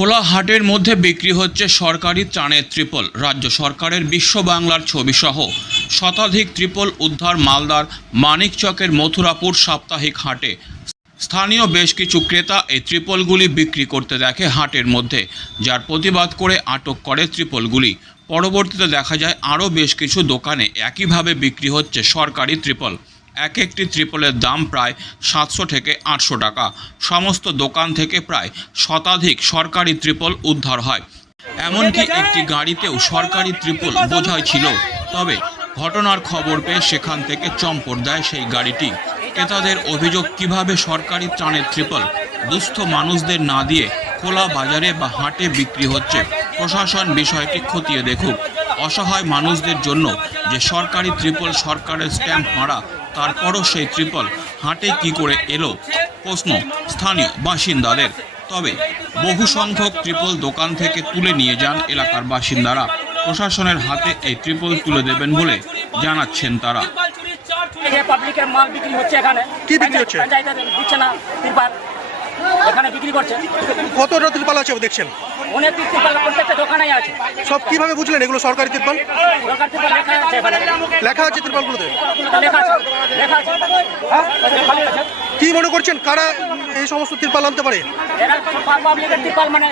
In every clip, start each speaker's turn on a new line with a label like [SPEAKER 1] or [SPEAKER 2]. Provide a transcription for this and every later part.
[SPEAKER 1] খোলা হাটের মধ্যে বিক্রি হচ্ছে সরকারি ত্রাণের ত্রিপল, রাজ্য সরকারের বিশ্ব বাংলার ছবিসহ শতাধিক ত্রিপল উদ্ধার মালদার মানিকচকের মথুরাপুর সাপ্তাহিক হাটে। স্থানীয় বেশ কিছু ক্রেতা এই ত্রিপলগুলি বিক্রি করতে দেখে হাটের মধ্যে, যার প্রতিবাদ করে আটক করে ত্রিপলগুলি। পরবর্তীতে দেখা যায় আরও বেশ কিছু দোকানে একইভাবে বিক্রি হচ্ছে সরকারি ত্রিপল। এক একটি ত্রিপলের দাম প্রায় সাতশো থেকে আটশো টাকা। সমস্ত দোকান থেকে প্রায় শতাধিক সরকারি ত্রিপল উদ্ধার হয়। এমনকি একটি গাড়িতেও সরকারি ত্রিপল বোঝাই ছিল। তবে ঘটনার খবর পেয়ে সেখান থেকে চম্পট দেয় সেই গাড়িটি। ক্রেতাদের অভিযোগ, কীভাবে সরকারি ত্রাণের ত্রিপল দুস্থ মানুষদের না দিয়ে খোলা বাজারে বা হাটে বিক্রি হচ্ছে, প্রশাসন বিষয়টি খতিয়ে দেখুক। অসহায় মানুষদের জন্য যে সরকারি ত্রিপল সরকারের স্ট্যাম্প মারা তারপরও সেই ত্রিপল হাটে কি করে এলো প্রশ্ন স্থানীয় বাসিন্দাদের। তবে বহু সংখ্যক ত্রিপল দোকান থেকে তুলে নিয়ে যান এলাকার বাসিন্দারা। প্রশাসনের হাতে এই ত্রিপল তুলে দেবেন বলে জানাচ্ছেন তারা।
[SPEAKER 2] যে পাবলিকের মাল বিক্রি হচ্ছে এখানে।
[SPEAKER 3] কি বিক্রি হচ্ছে?
[SPEAKER 2] দিচ্ছে না এখানে বিক্রি করছে।
[SPEAKER 3] কতটা তিরপাল আছে দেখছেন?
[SPEAKER 2] অনেক তিরপাল প্রত্যেকটা আছে।
[SPEAKER 3] সব কীভাবে বুঝলেন এগুলো সরকারি তিরপাল?
[SPEAKER 2] সরকার তিরপাল লেখা আছে এখানে।
[SPEAKER 3] লেখা আছে তিরপালগুলোতে?
[SPEAKER 2] লেখা আছে। লেখা আছে। হ্যাঁ খালি আছে।
[SPEAKER 3] কি মনে করছেন কারা এই সমস্ত ত্রিপাল আনতে পারে?
[SPEAKER 2] এরা পাবলিকের তিরপাল মানে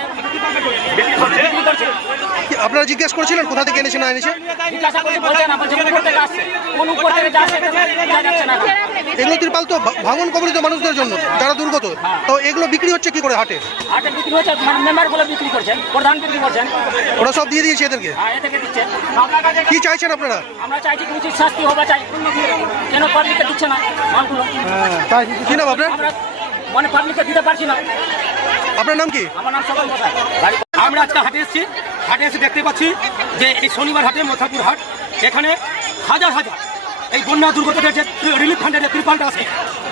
[SPEAKER 3] আপনারা জিজ্ঞেস করেছিলেন কোথা থেকে এনেছে না এনেছে? এগুলো তিরপাল তো ভাঙন কবলিত মানুষদের জন্য যারা দুর্গত। তো এগুলো বিক্রি হচ্ছে কি করে হাটে?
[SPEAKER 2] হাটে বিক্রি হচ্ছে মেম্বারগুলো বিক্রি করছেন প্রধান বিক্রি করছেন
[SPEAKER 3] ওরা সব দিয়ে দিয়েছে এদেরকে?
[SPEAKER 2] হ্যাঁ
[SPEAKER 3] কি চাইছেন আপনারা?
[SPEAKER 2] আমরা চাইছি কি উচিত শাস্তি হবে চাই কেন পাবলিকে দিচ্ছে না মালগুলো
[SPEAKER 3] কি নাম আপনার?
[SPEAKER 2] মানে পাবলিকে দিতে পারছি না।
[SPEAKER 3] আপনার নাম কি?
[SPEAKER 2] আমার নাম সকল
[SPEAKER 4] আমরা আজকে হাটে এসেছি। হাটে এসে দেখতে পাচ্ছি যে এই শনিবার হাটে মথাপুর হাট এখানে হাজার হাজার এই বন্যা দুর্গতদের যে রিলিফ ফান্ডের যে ত্রিপালটা আছে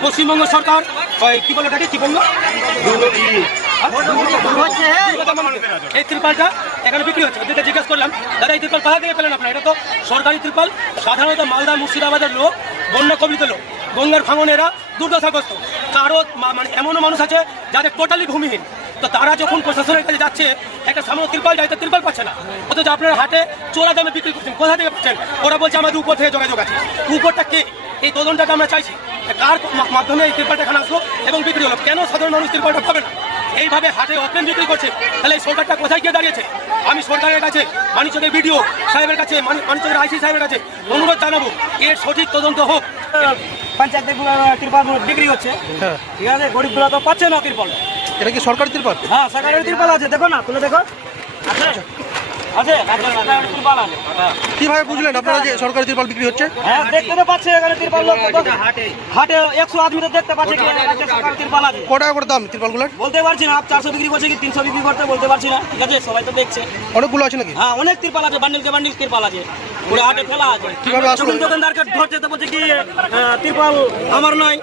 [SPEAKER 4] পশ্চিমবঙ্গ সরকার ওই কি বলে এটাকে কি বলল? এই ত্রিপালটা এখানে বিক্রি হচ্ছে। ওদেরকে জিজ্ঞেস করলাম দাদা এই ত্রিপাল কোথা থেকে পেলেন আপনার? এটা তো সরকারি ত্রিপাল সাধারণত মালদা মুর্শিদাবাদের লোক বন্যা কবলিত লোক। গঙ্গার ভাঙনেরা দুর্দশাগ্রস্ত। কারও মা- মানে এমনও মানুষ আছে যাদের টোটালি ভূমিহীন। তো তারা যখন প্রশাসনের কাছে যাচ্ছে একটা সামান্য ত্রিপাল যায় তো তিরপাল পাচ্ছে না। অথচ আপনার হাটে চোরা দামে বিক্রি করছেন কোথা থেকে পাচ্ছেন? ওরা বলছে আমাদের উপর থেকে যোগাযোগ আছে। উপরটা কে? এই তদন্তটা আমরা চাইছি। কার মাধ্যমে এই তিরপালটা এখানে আসলো এবং বিক্রি হলো? কেন সাধারণ মানুষ তিরপালটা পাবে না? এইভাবে হাটে অপেন বিক্রি করছে। তাহলে এই সরকারটা কোথায় গিয়ে দাঁড়িয়েছে? আমি সরকারের কাছে মানিচকের বিডিও সাহেবের কাছে মানিচকের আইসি সাহেবের কাছে অনুরোধ জানাব। এর সঠিক তদন্ত হোক।
[SPEAKER 2] পঞ্চায়েত তিরপাল বিক্রি হচ্ছে।
[SPEAKER 3] হ্যাঁ।
[SPEAKER 2] ঠিক আছে? গরিবগুলো তো পাচ্ছে না তিরপাল।
[SPEAKER 3] এটা কি সরকারি তিরপাল?
[SPEAKER 2] হ্যাঁ সরকারের তিরপাল আছে। দেখো না খুলে দেখো। আছে? আছে? তিরপাল আছে।
[SPEAKER 3] কীভাবে বুঝলেন আপনারা যে সরকারি তিরপাল বিক্রি হচ্ছে?
[SPEAKER 2] হ্যাঁ দেখতে তো পাচ্ছে এখানে তিরপাল লোক হাটে আদমি তো দেখতে পাচ্ছে কি এখানে সরকারের তিরপাল আছে।
[SPEAKER 3] টাকা করে দাম তিরপালগুলোর?
[SPEAKER 2] বলতে পারছি না বিক্রি করছে কি তিনশো বিক্রি করতে বলতে পারছি না। ঠিক আছে? সবাই তো দেখছে।
[SPEAKER 3] অনেকগুলো আছে নাকি?
[SPEAKER 2] হ্যাঁ অনেক তিরপাল আছে বান্ডিল কে বান্ডিল তিরপাল আছে। পুরো হাটে ফেলা আছে।
[SPEAKER 3] কীভাবে আসলো?
[SPEAKER 2] দোকানদারকে ধরছে তো বলছে কি তিরপাল আমার নয়।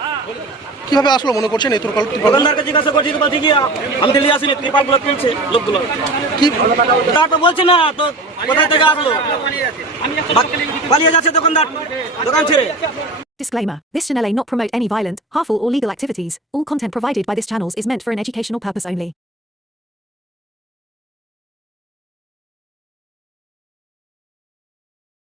[SPEAKER 3] কিভাবে আসলো মনে করছেন এই তিরপাল তিরপাল
[SPEAKER 2] দোকানদারকে জিজ্ঞাসা করছি তো বলছে কি আমি দিল্লি আসিনি তিরপালগুলো তুলছে লোকগুলো
[SPEAKER 3] কি
[SPEAKER 2] তার তো বলছি না তো কোথায় থেকে আসলো পালিয়ে যাচ্ছে দোকানদার দোকান ছেড়ে
[SPEAKER 5] Disclaimer This channel may not promote any violent, harmful, or legal activities. All content provided by this channel is meant for an educational purpose only.